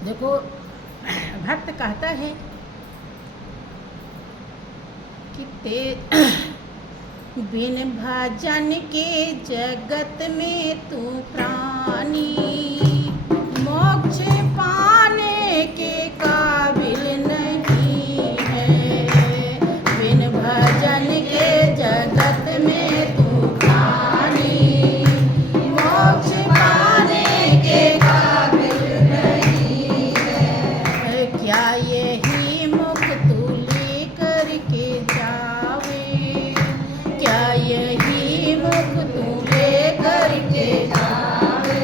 देखो, भक्त कहता है कि बिन भजन के जगत में तू प्राणी, मोक्ष पाने के काबिल नहीं है। बिन भजन के जगत में तू प्राणी, मोक्ष पाने के काबिल नहीं है। क्या यही मुख तू लेकर के जावे, क्या यही मुख तू लेकर के जावे,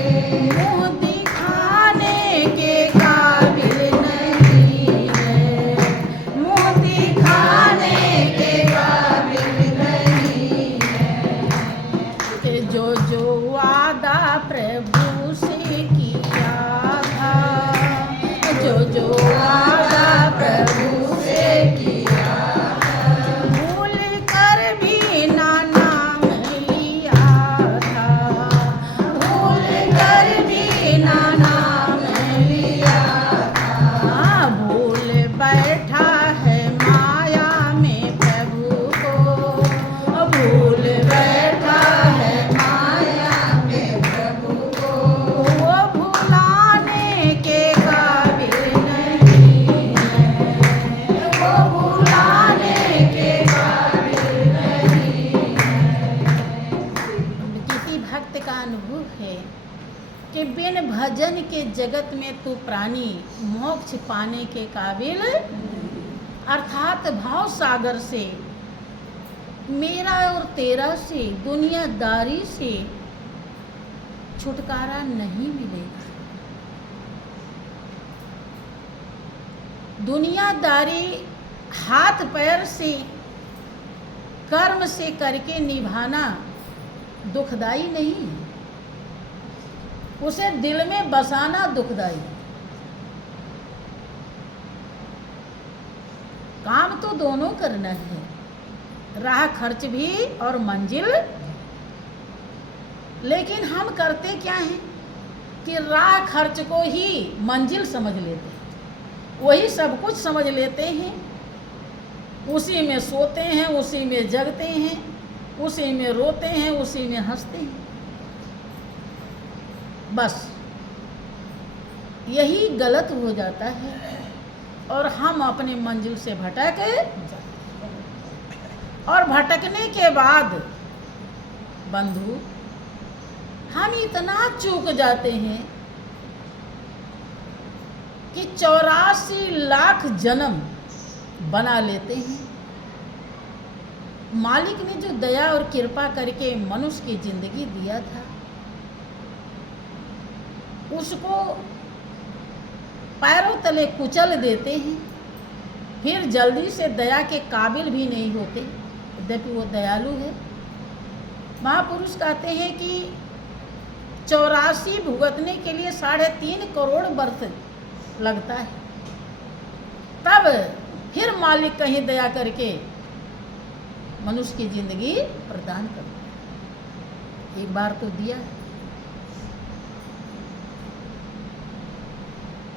मुँह दिखाने के काबिल नहीं है। मुँह दिखाने के काबिल नहीं है। जो वादा प्रभु से किया था, जो वादा प्रभु से किया था, भूल कर भी ना नाम लिया था, भूल कर भी ना नाम लिया था। भूल बैठा है माया में प्रभु को, भूल बैठा है माया में प्रभु को। वो भुलाने के काबिल नहीं है, वो भुलाने के काबिल नहीं है। किसी भक्त का अनुभव है कि बिन भजन के जगत में तू प्राणी, मोक्ष पाने के काबिल, अर्थात भाव सागर से, मेरा और तेरा से, दुनियादारी से छुटकारा नहीं मिलेगा। दुनियादारी हाथ पैर से, कर्म से करके निभाना दुखदाई नहीं है, उसे दिल में बसाना दुखदाई है। काम तो दोनों करना है, राह खर्च भी और मंजिल। लेकिन हम करते क्या हैं कि राह खर्च को ही मंजिल समझ लेते हैं, वही सब कुछ समझ लेते हैं, उसी में सोते हैं, उसी में जगते हैं, उसी में रोते हैं, उसी में हंसते हैं। बस यही गलत हो जाता है और हम अपने मंजिल से भटक जाते हैं। और भटकने के बाद बंधु हम इतना चूक जाते हैं कि 84 लाख जन्म बना लेते हैं। मालिक ने जो दया और कृपा करके मनुष्य की जिंदगी दिया था, उसको पैरों तले कुचल देते हैं, फिर जल्दी से दया के काबिल भी नहीं होते। यद्यपि वो दयालु है। महापुरुष कहते हैं कि 84 भुगतने के लिए 3.5 करोड़ वर्ष लगता है, तब फिर मालिक कहीं दया करके मनुष्य की जिंदगी प्रदान करता है। एक बार तो दिया है।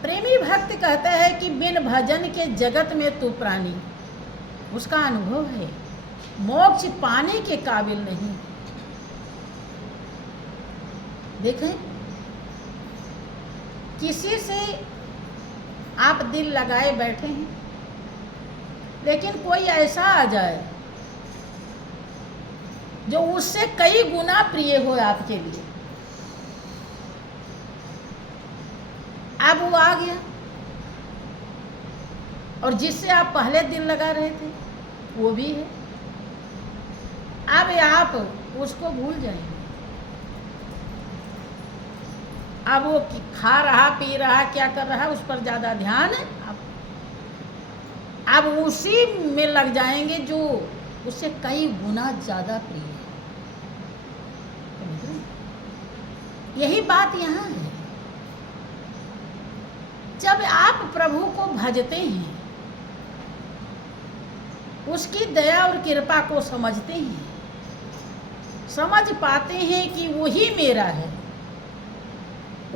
प्रेमी भक्त कहता है कि बिन भजन के जगत में तू प्राणी, उसका अनुभव है, मोक्ष पाने के काबिल नहीं। देखें, किसी से आप दिल लगाए बैठे हैं, लेकिन कोई ऐसा आ जाए जो उससे कई गुना प्रिय हो आपके लिए, अब वो आ गया और जिससे आप पहले दिल लगा रहे थे वो भी है, अब आप उसको भूल जाएंगे। अब वो खा रहा, पी रहा, क्या कर रहा है, उस पर ज़्यादा ध्यान अब उसी में लग जाएंगे जो उससे कई गुना ज़्यादा प्रिय है। यही बात यहाँ है। जब आप प्रभु को भजते हैं, उसकी दया और कृपा को समझते हैं, समझ पाते हैं कि वही मेरा है,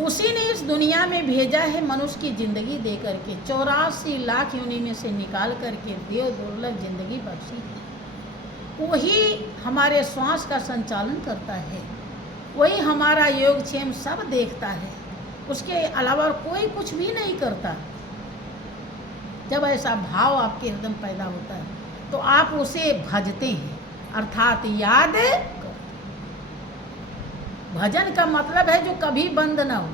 उसी ने इस दुनिया में भेजा है मनुष्य की ज़िंदगी दे करके, 84 लाख योनि में से निकाल करके देव दुर्लभ ज़िंदगी बख्शी है। वही हमारे श्वास का संचालन करता है, वही हमारा योगक्षेम सब देखता है, उसके अलावा कोई कुछ भी नहीं करता। जब ऐसा भाव आपके हृदय में पैदा होता है तो आप उसे भजते हैं, अर्थात याद करते। भजन का मतलब है जो कभी बंद ना हो,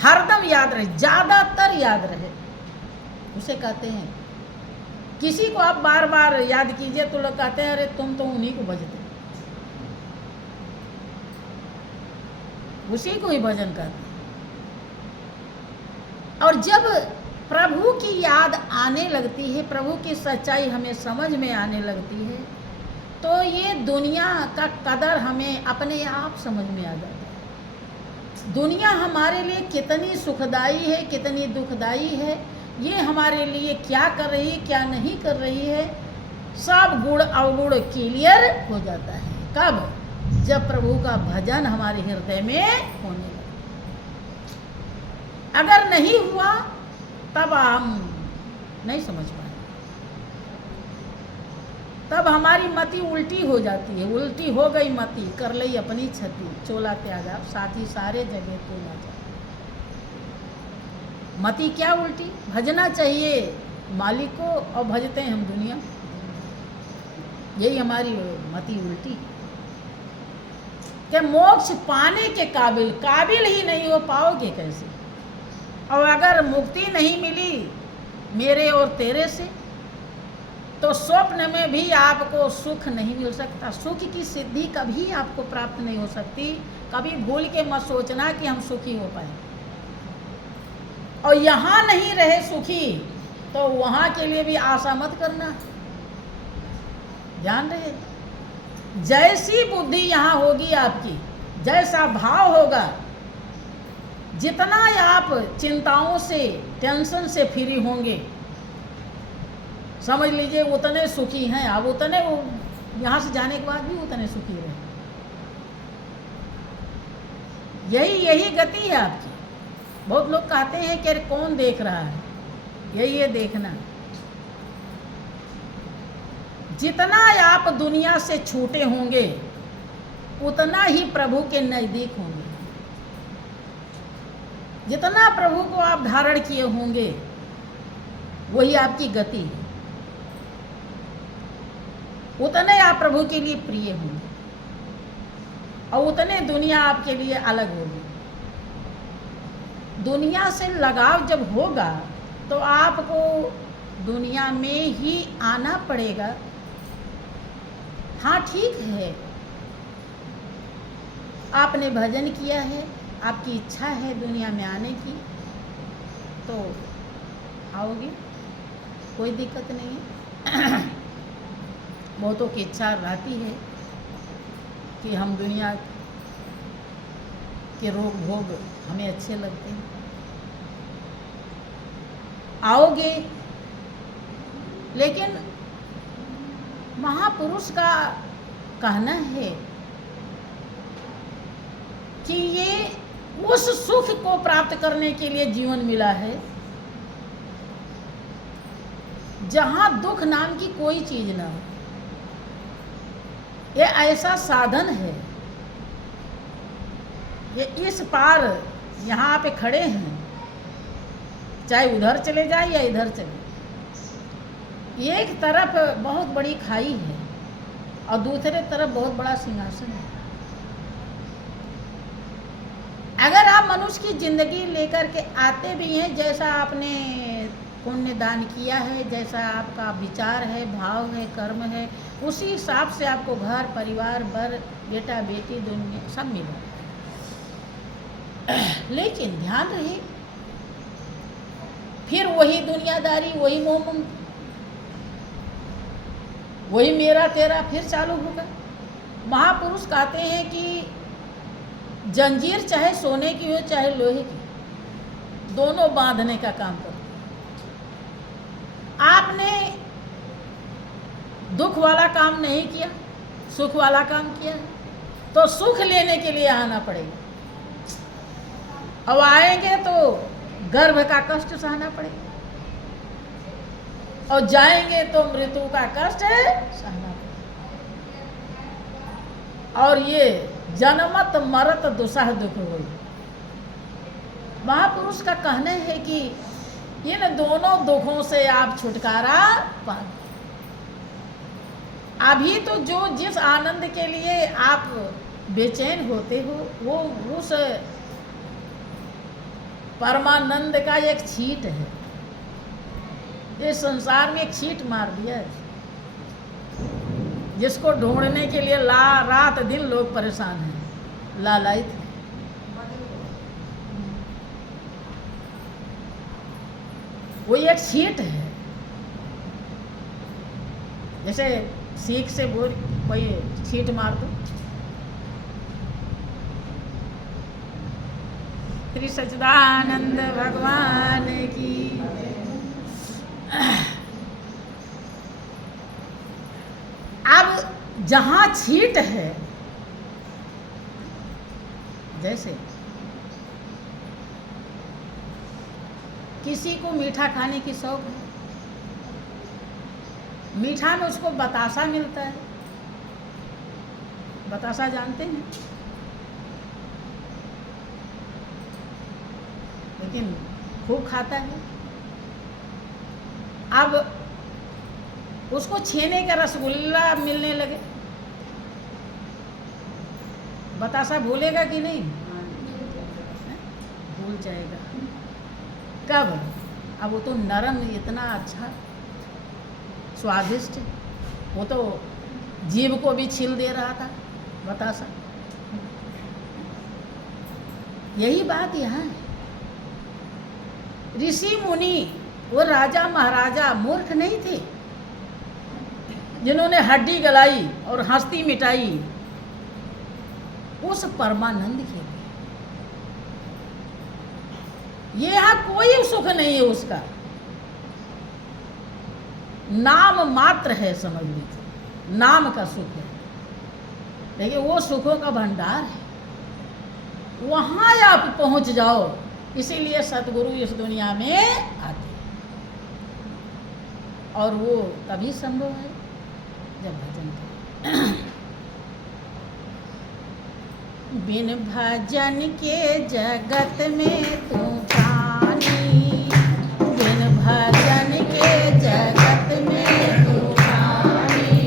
हरदम याद रहे, ज्यादातर याद रहे, उसे कहते हैं। किसी को आप बार बार याद कीजिए तो लोग कहते हैं अरे तुम तो उन्हीं को भजते, उसी को ही भजन करते हैं। और जब प्रभु की याद आने लगती है, प्रभु की सच्चाई हमें समझ में आने लगती है, तो ये दुनिया का कदर हमें अपने आप समझ में आ जाता है। दुनिया हमारे लिए कितनी सुखदाई है, कितनी दुखदाई है, ये हमारे लिए क्या कर रही है, क्या नहीं कर रही है, सब गुण अवगुण क्लियर हो जाता है। कब? जब प्रभु का भजन हमारे हृदय में होने लगे। अगर नहीं हुआ तब हम नहीं समझ पाए, तब हमारी मति उल्टी हो जाती है। उल्टी हो गई मति, कर लई अपनी क्षति, चोला त्यागा साथी सारे जगह तो ना जा। मति क्या उल्टी? भजना चाहिए मालिक को और भजते हैं हम दुनिया, यही हमारी मति उल्टी। कि मोक्ष पाने के काबिल ही नहीं हो पाओगे कैसे? और अगर मुक्ति नहीं मिली मेरे और तेरे से, तो स्वप्न में भी आपको सुख नहीं मिल सकता। सुख की सिद्धि कभी आपको प्राप्त नहीं हो सकती। कभी भूल के मत सोचना कि हम सुखी हो पाए। और यहाँ नहीं रहे सुखी तो वहाँ के लिए भी आशा मत करना। ध्यान रहे, जैसी बुद्धि यहाँ होगी आपकी, जैसा भाव होगा, जितना आप चिंताओं से, टेंशन से फ्री होंगे, समझ लीजिए उतने सुखी हैं आप, उतने यहाँ से जाने के बाद भी उतने सुखी रहे। यही गति है आपकी। बहुत लोग कहते हैं कि अरे कौन देख रहा है, यही है देखना। जितना आप दुनिया से छूटे होंगे उतना ही प्रभु के नज़दीक होंगे। जितना प्रभु को आप धारण किए होंगे वही आपकी गति है, उतने आप प्रभु के लिए प्रिय होंगे और उतने दुनिया आपके लिए अलग होगी। दुनिया से लगाव जब होगा तो आपको दुनिया में ही आना पड़ेगा। हाँ ठीक है, आपने भजन किया है, आपकी इच्छा है दुनिया में आने की तो आओगे, कोई दिक्कत नहीं है। बहुतों की इच्छा रहती है कि हम दुनिया के रोग भोग हमें अच्छे लगते हैं, आओगे। लेकिन महापुरुष का कहना है कि ये उस सुख को प्राप्त करने के लिए जीवन मिला है जहां दुख नाम की कोई चीज ना हो। ये ऐसा साधन है, ये इस पार यहाँ पे खड़े हैं, चाहे उधर चले जाए या इधर चले, एक तरफ बहुत बड़ी खाई है और दूसरे तरफ बहुत बड़ा सिंहासन है। अगर आप मनुष्य की जिंदगी लेकर के आते भी हैं, जैसा आपने पुण्य दान किया है, जैसा आपका विचार है, भाव है, कर्म है, उसी हिसाब से आपको घर परिवार, बर, बेटा बेटी, दुनिया सब मिला। लेकिन ध्यान रहे, फिर वही दुनियादारी, वही मोह ममता, वही मेरा तेरा फिर चालू होगा। महापुरुष कहते हैं कि जंजीर चाहे सोने की हो चाहे लोहे की, दोनों बांधने का काम करते हैं। आपने दुख वाला काम नहीं किया, सुख वाला काम किया है, तो सुख लेने के लिए आना पड़ेगा। अब आएंगे तो गर्भ का कष्ट सहना पड़ेगा, और जाएंगे तो मृत्यु का कष्ट सहना पड़ेगा। और ये जन्मत मरत दुसह दुख हुई। महापुरुष का कहना है कि इन दोनों दुखों से आप छुटकारा पा। अभी तो जो जिस आनंद के लिए आप बेचैन होते हो वो उस परमानंद का एक छींट है। इस संसार में एक छींट मार दिया है, जिसको ढूंढने के लिए रात दिन लोग परेशान हैं, लालायित हैं। वो एक छींट है। जैसे सीख से बोल कोई छींट मार दो, श्री सच्चिदानंद भगवान की। अब जहाँ छींट है, जैसे किसी को मीठा खाने की शौक है, मीठा में उसको बतासा मिलता है। बतासा जानते हैं, लेकिन खूब खाता है। अब उसको छेने का रसगुल्ला मिलने लगे, बतासा भूलेगा कि नहीं? भूल जाएगा। कब? अब वो तो नरम, इतना अच्छा स्वादिष्ट, वो तो जीभ को भी छील दे रहा था बतासा। यही बात यहाँ है। ऋषि मुनि, वो राजा महाराजा मूर्ख नहीं थे जिन्होंने हड्डी गलाई और हस्ती मिटाई उस परमानंद के लिए। ये यहाँ कोई सुख नहीं है, उसका नाम मात्र है, समझ लीजिए, नाम का सुख है, लेकिन वो सुखों का भंडार है। वहाँ आप पहुँच जाओ, इसीलिए सतगुरु इस दुनिया में आते हैं। और वो तभी संभव है जब भजन करें। बिन भजन के जगत में तूफानी, बिन भजन के जगत में तूफानी,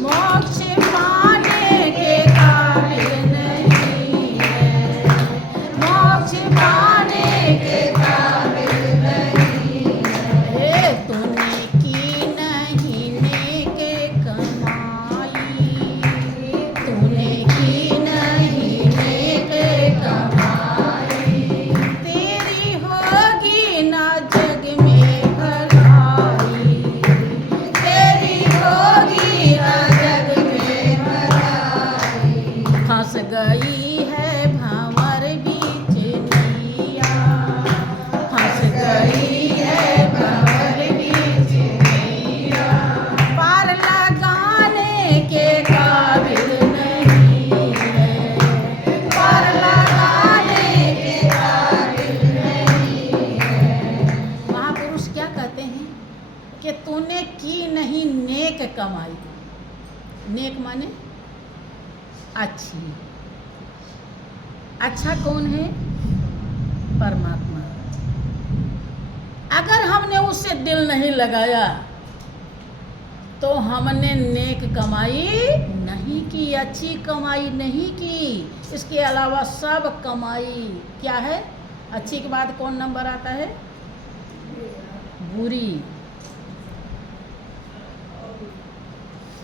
मोक्ष पाने के काबिल नहीं है, मोक्ष पाने के काबिल नहीं है। तूने की नहीं नेक कमाई, तूने की नहीं नेक कमाई, तेरी होगी ना जग में भलाई, तेरी होगी ना जग में भलाई। फंस गई है भंवर बीच नैया, फंस गई है भंवर बीच नैया, पार लगाने के काबिल नहीं है, पार लगाने के काबिल नहीं है। महापुरुष क्या कहते हैं कि तूने की नहीं नेक कमाई। नेक माने अच्छी। अच्छा कौन है? परमात्मा। अगर हमने उससे दिल नहीं लगाया तो हमने नेक कमाई नहीं की, अच्छी कमाई नहीं की। इसके अलावा सब कमाई क्या है? अच्छी के बाद कौन नंबर आता है? बुरी।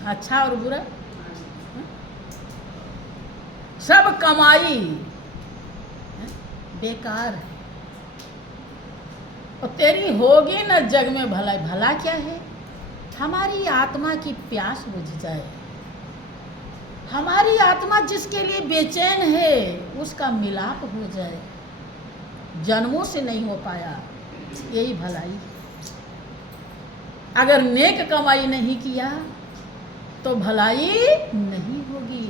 अच्छा और बुरा, सब कमाई बेकार है। और तेरी होगी न जग में भलाई। भला क्या है? हमारी आत्मा की प्यास बुझ जाए, हमारी आत्मा जिसके लिए बेचैन है उसका मिलाप हो जाए। जन्मों से नहीं हो पाया, यही भलाई। अगर नेक कमाई नहीं किया तो भलाई नहीं होगी।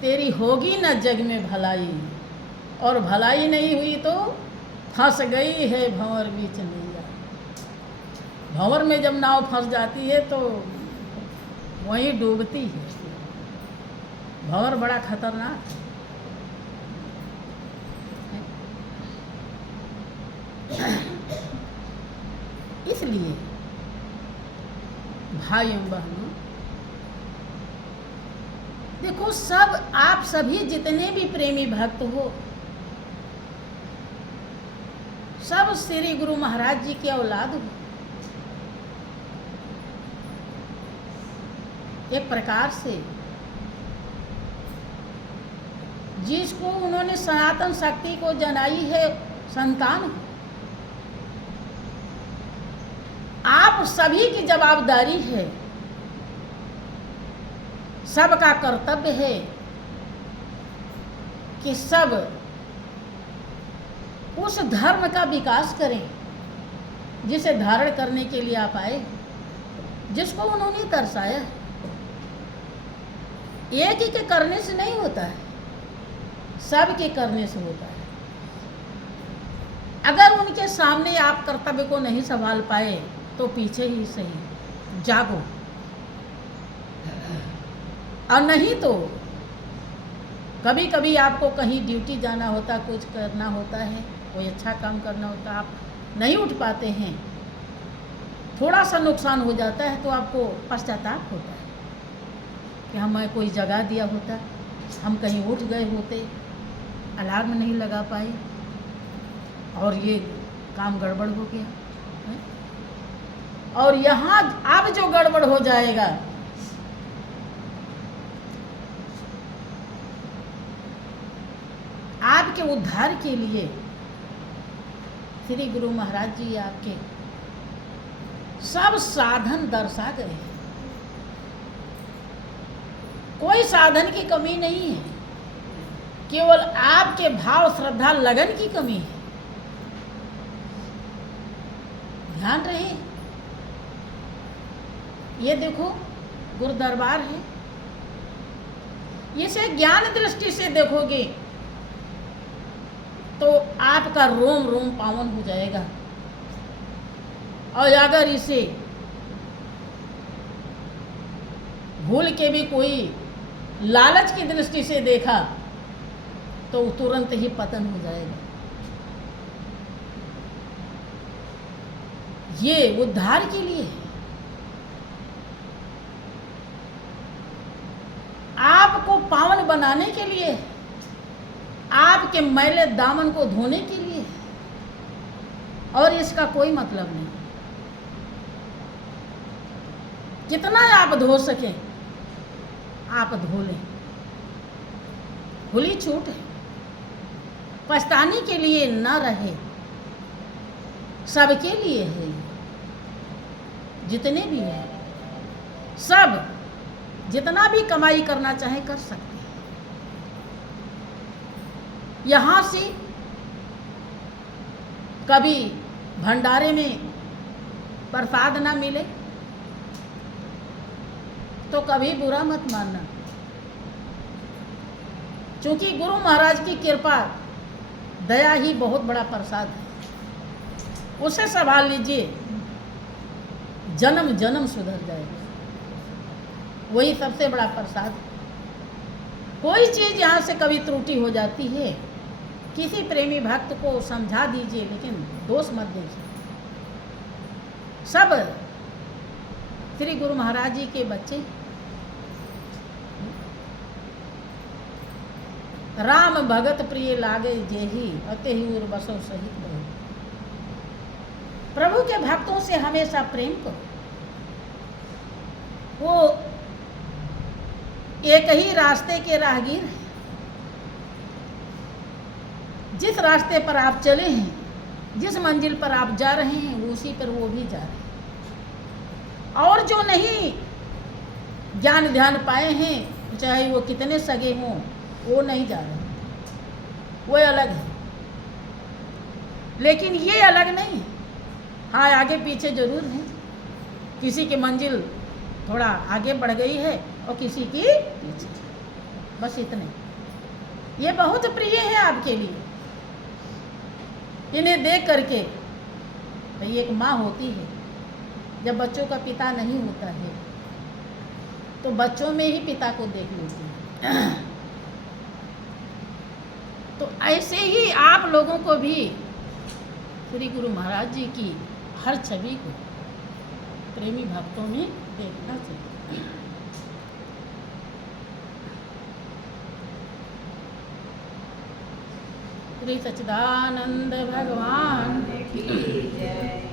तेरी होगी न जग में भलाई, और भलाई नहीं हुई तो फंस गई है भंवर बीच नैया। भंवर में जब नाव फंस जाती है तो वहीं डूबती है। भंवर बड़ा खतरनाक है। इसलिए भाइयों बहनों, देखो, सब आप सभी जितने भी प्रेमी भक्त हो, सब श्री गुरु महाराज जी की औलाद हो। एक प्रकार से जिसको उन्होंने सनातन शक्ति को जनाई है संतान हो। आप सभी की जवाबदारी है, सबका कर्तव्य है कि सब उस धर्म का विकास करें जिसे धारण करने के लिए आप आए, जिसको उन्होंने दर्शाया। एक ही के करने से नहीं होता है, सब के करने से होता है। अगर उनके सामने आप कर्तव्य को नहीं संभाल पाए तो पीछे ही सही जागो, और नहीं तो कभी कभी आपको कहीं ड्यूटी जाना होता, कुछ करना होता है, कोई अच्छा काम करना होता, आप नहीं उठ पाते हैं, थोड़ा सा नुकसान हो जाता है तो आपको पश्चाताप होता है कि हमें कोई जगा दिया होता, हम कहीं उठ गए होते, अलार्म नहीं लगा पाए और ये काम गड़बड़ हो गया है? और यहाँ अब जो गड़बड़ हो जाएगा, आपके उद्धार के लिए श्री गुरु महाराज जी आपके सब साधन दर्शा गए हैं। कोई साधन की कमी नहीं है, केवल आपके भाव, श्रद्धा, लगन की कमी है। ध्यान रहे, ये देखो गुरु दरबार है, इसे ज्ञान दृष्टि से देखोगे तो आपका रोम रोम पावन हो जाएगा, और अगर इसे भूल के भी कोई लालच की दृष्टि से देखा तो तुरंत ही पतन हो जाएगा। ये उद्धार के लिए है, आपको पावन बनाने के लिए, आपके मैले दामन को धोने के लिए, और इसका कोई मतलब नहीं। जितना आप धो सकें आप धो लें, खुली छूट है, पछताने के लिए न रहे, सबके लिए है। जितने भी हैं सब जितना भी कमाई करना चाहे कर सकते हैं। यहाँ से कभी भंडारे में प्रसाद ना मिले तो कभी बुरा मत मानना, क्योंकि गुरु महाराज की कृपा, दया ही बहुत बड़ा प्रसाद है। उसे संभाल लीजिए, जन्म जन्म सुधर जाएगा, वही सबसे बड़ा प्रसाद। कोई चीज़ यहाँ से कभी त्रुटि हो जाती है, किसी प्रेमी भक्त को समझा दीजिए, लेकिन दोष मत दीजिए। सब श्री गुरु महाराज जी के बच्चे, राम भगत प्रिय लागे जेही, अते ही उर बसो सहित बहु। प्रभु के भक्तों से हमेशा प्रेम करो। वो एक ही रास्ते के राहगीर हैं। जिस रास्ते पर आप चले हैं, जिस मंजिल पर आप जा रहे हैं, उसी पर वो भी जा रहे हैं। और जो नहीं ज्ञान ध्यान पाए हैं, चाहे वो कितने सगे हों, वो नहीं जा रहे, वो अलग है। लेकिन ये अलग नहीं है। हाँ, आगे पीछे जरूर है, किसी की मंजिल थोड़ा आगे बढ़ गई है और किसी की पीछे। बस इतने। ये बहुत प्रिय है आपके लिए। इन्हें देख करके भाई एक माँ होती है, जब बच्चों का पिता नहीं होता है तो बच्चों में ही पिता को देख लेती है। तो ऐसे ही आप लोगों को भी श्री गुरु महाराज जी की हर छवि को प्रेमी भक्तों में देखना चाहिए। श्री सच्चिदानंद भगवान की जय।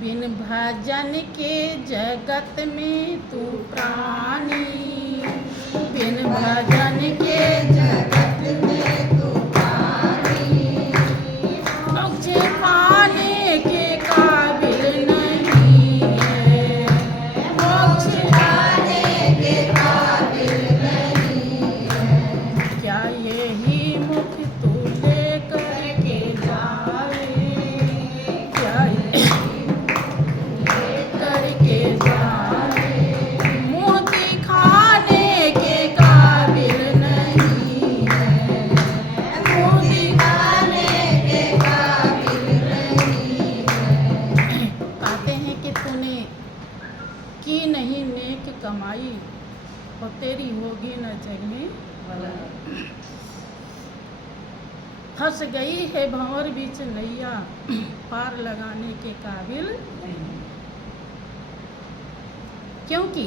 बिन भजन के जगत में तू प्राणी, बिन भजन के जगत में तू प्राणी, मोक्ष पाने के काबिल नहीं है, मोक्ष पाने के काबिल नहीं है। क्या यही मुख तू लेकर के जाए, क्या कमाई और तेरी होगी न जग में भलाई। फंस गई है भंवर बीच नैया, पार लगाने के काबिल नहीं। क्योंकि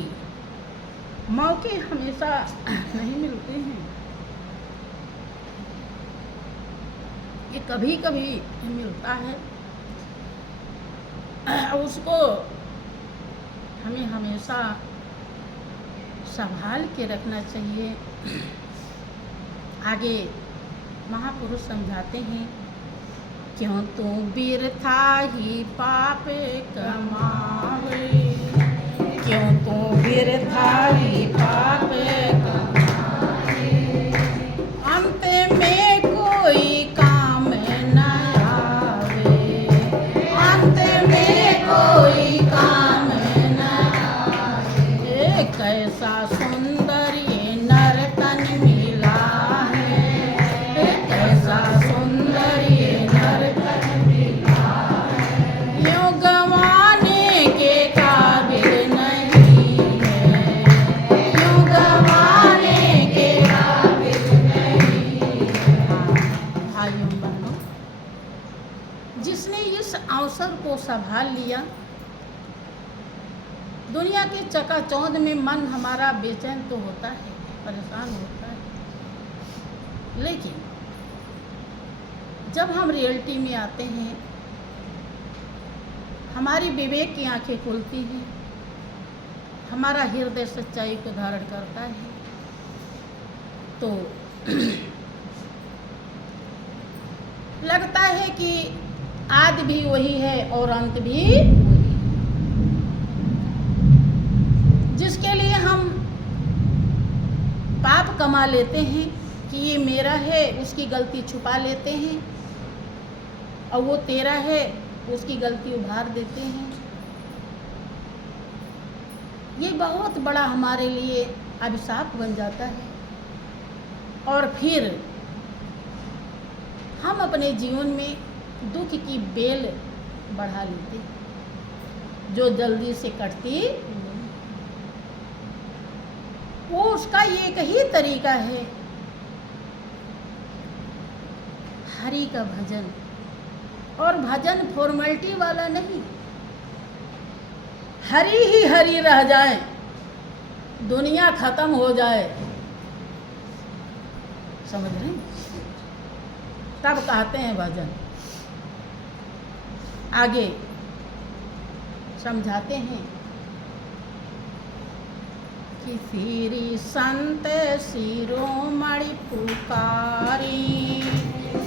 मौके हमेशा नहीं मिलते हैं, ये कभी कभी मिलता है। उसको हमें हमेशा संभाल के रखना चाहिए। आगे महापुरुष समझाते हैं, क्यों तू बिरथा ही पाप कमावे, क्यों तू बिरथा ही पाप कमावे, अंत में कोई काम न आवे, अंत में कोई काम न आवे। कैसा सुंदर ये नर्तन मिला है, कैसा सुंदर ये नर्तन मिला है, यूं गंवाने के काबिल नहीं है, यूं गंवाने के काबिल नहीं है। भाइयों बहनों, जिसने इस अवसर को संभाल लिया, दुनिया के चकाचौंध में मन हमारा बेचैन तो होता है, परेशान होता है, लेकिन जब हम रियलिटी में आते हैं, हमारी विवेक की आंखें खुलती हैं, हमारा हृदय सच्चाई को धारण करता है, तो लगता है कि आदि भी वही है और अंत भी वही। जिसके लिए हम पाप कमा लेते हैं कि ये मेरा है, उसकी गलती छुपा लेते हैं, और वो तेरा है, उसकी गलती उभार देते हैं। ये बहुत बड़ा हमारे लिए अभिशाप बन जाता है, और फिर हम अपने जीवन में दुख की बेल बढ़ा लेते हैं, जो जल्दी से कटती। वो उसका एक ही तरीका है, हरि का भजन। और भजन फॉर्मेलिटी वाला नहीं, हरि ही हरि रह जाए, दुनिया खत्म हो जाए, समझ रहे हैं, तब कहते हैं भजन। आगे समझाते हैं कि श्री संत शिरोमणि पुकारी,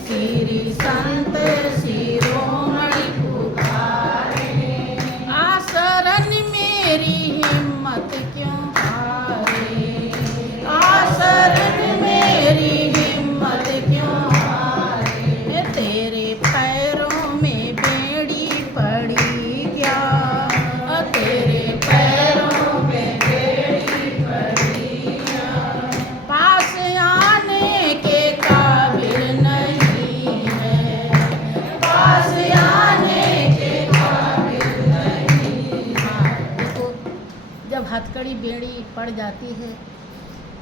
श्री संत शिरोमणि पुकारे, आशरण मेरी हिम्मत क्यों हारे, बेड़ी पड़ जाती है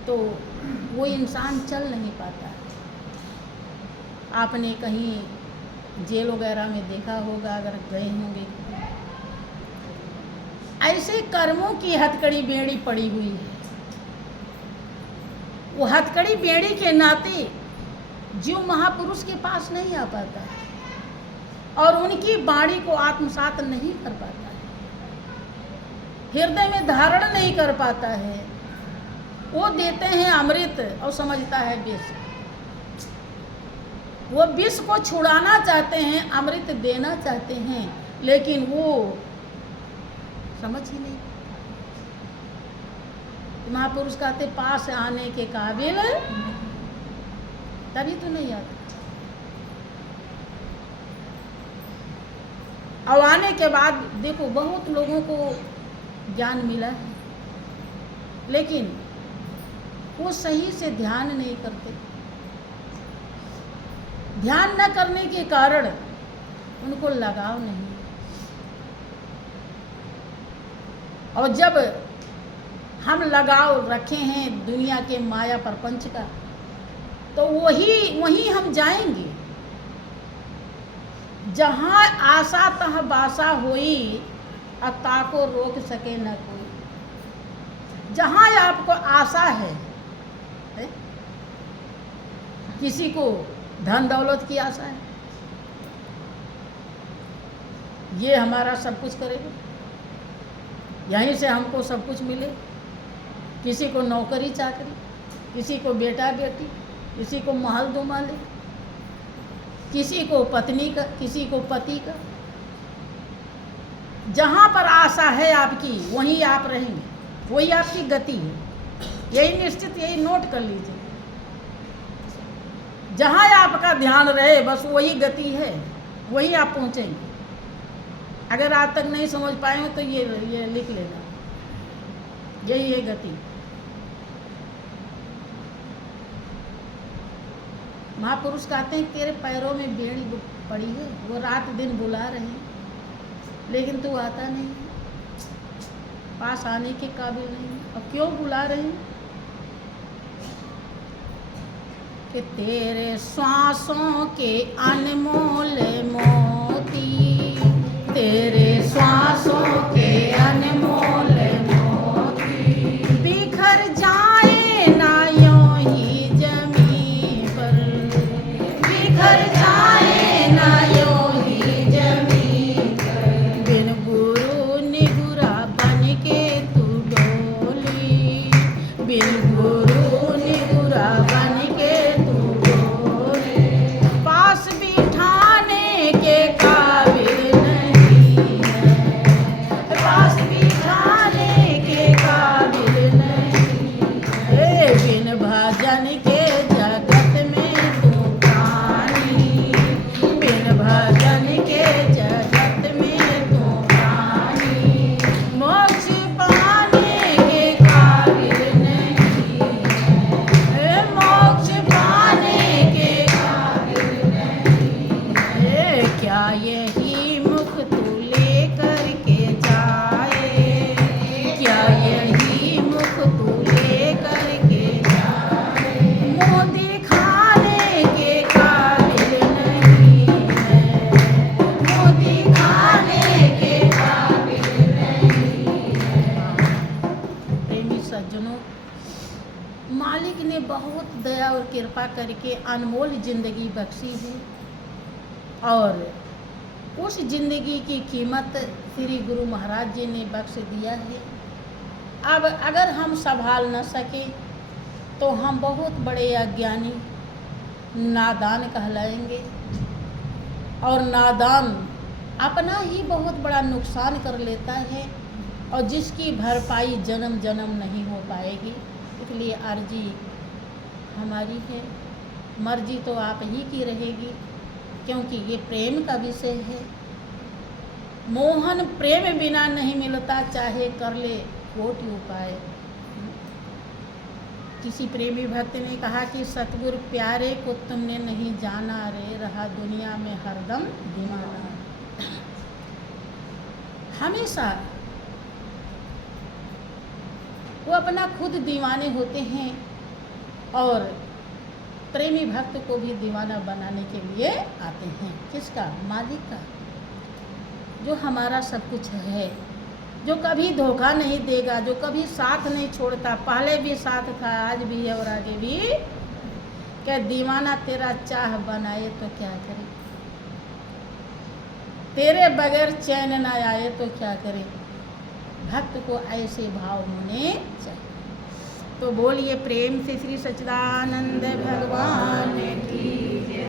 तो वो इंसान चल नहीं पाता। आपने कहीं जेल वगैरह में देखा होगा, अगर गए होंगे, ऐसे कर्मों की हथकड़ी बेड़ी पड़ी हुई है। वो हथकड़ी बेड़ी के नाते जीव महापुरुष के पास नहीं आ पाता है और उनकी वाणी को आत्मसात नहीं कर पाता है, हृदय में धारण नहीं कर पाता है। वो देते हैं अमृत और समझता है विष। वो विष को छुड़ाना चाहते हैं, अमृत देना चाहते हैं, लेकिन वो समझ ही नहीं। महापुरुष कहते पास आने के काबिल तभी तो नहीं आता। और आने के बाद देखो बहुत लोगों को ज्ञान मिला है, लेकिन वो सही से ध्यान नहीं करते। ध्यान न करने के कारण उनको लगाव नहीं। और जब हम लगाव रखे हैं दुनिया के माया प्रपंच का, तो वही हम जाएंगे जहाँ आशा तह बासा होई, अता को रोक सके न कोई। जहाँ आपको आशा है, किसी को धन दौलत की आशा है, ये हमारा सब कुछ करेगा, यहीं से हमको सब कुछ मिले। किसी को नौकरी चाकरी, किसी को बेटा बेटी, किसी को महल दो माले, किसी को पत्नी का, किसी को पति का। जहाँ पर आशा है आपकी वहीं आप रहेंगे, वही आपकी गति है। यही निश्चित, यही नोट कर लीजिए। जहाँ आपका ध्यान रहे बस वही गति है, वही आप पहुँचेंगे। अगर आज तक नहीं समझ पाए हो तो ये लिख लेना, यही है गति। महापुरुष कहते हैं तेरे पैरों में बेड़ी पड़ी है, वो रात दिन बुला रहे हैं, लेकिन तू आता नहीं, पास आने के काबिल नहीं। और क्यों बुला रहे हैं? कि तेरे श्वासों के अनमोल मोती, तेरे श्वासों के अनमोल मोती, बिखर जाए ना यूं ही जमीन पर, बिखर जाए ना यूं ही जमीन पर। बिन गुरु निगुरा बन के तू डोली, बिन गुरु निगुरा बन के तू डोली। पास बिठाने के काबिल नहीं है, पास बिठाने के काबिल नहीं है। बिन भजन के जगत में तू प्राणी, बिन भजन के जगत में तू प्राणी। मोक्ष पाने के काबिल नहीं है, मोक्ष पाने के काबिल नहीं है। क्या यही मुख तू लेकर के जाए, क्या यही मुख तू लेकर के जाए। मुँह दिखाने के काबिल नहीं है, मुँह दिखाने के काबिल नहीं है। प्रेमी सज्जनों, मालिक ने बहुत दया और कृपा करके अनमोल जिंदगी बख्शी है, और उस जिंदगी की कीमत श्री गुरु महाराज जी ने बख्श दिया है। अब अगर हम संभाल न सके तो हम बहुत बड़े अज्ञानी नादान कहलाएंगे, और नादान अपना ही बहुत बड़ा नुकसान कर लेता है, और जिसकी भरपाई जन्म जन्म नहीं हो पाएगी। इसलिए अर्जी हमारी है, मर्जी तो आप ही की रहेगी, क्योंकि ये प्रेम का विषय है। मोहन प्रेम बिना नहीं मिलता, चाहे कर ले कोटि उपाय। किसी प्रेमी भक्त ने कहा कि सतगुरु प्यारे को तुमने नहीं जाना रे, रहा दुनिया में हरदम दीवाना। हमेशा वो अपना खुद दीवाने होते हैं और प्रेमी भक्त को भी दीवाना बनाने के लिए आते हैं। किसका? मालिक का, जो हमारा सब कुछ है, जो कभी धोखा नहीं देगा, जो कभी साथ नहीं छोड़ता, पहले भी साथ था, आज भी है और आगे भी। क्या दीवाना तेरा चाह बनाए तो क्या करे, तेरे बगैर चैन ना आए तो क्या करे। भक्त को ऐसे भाव होने चाहिए। तो बोलिए प्रेम से श्री सच्चिदानंद भगवान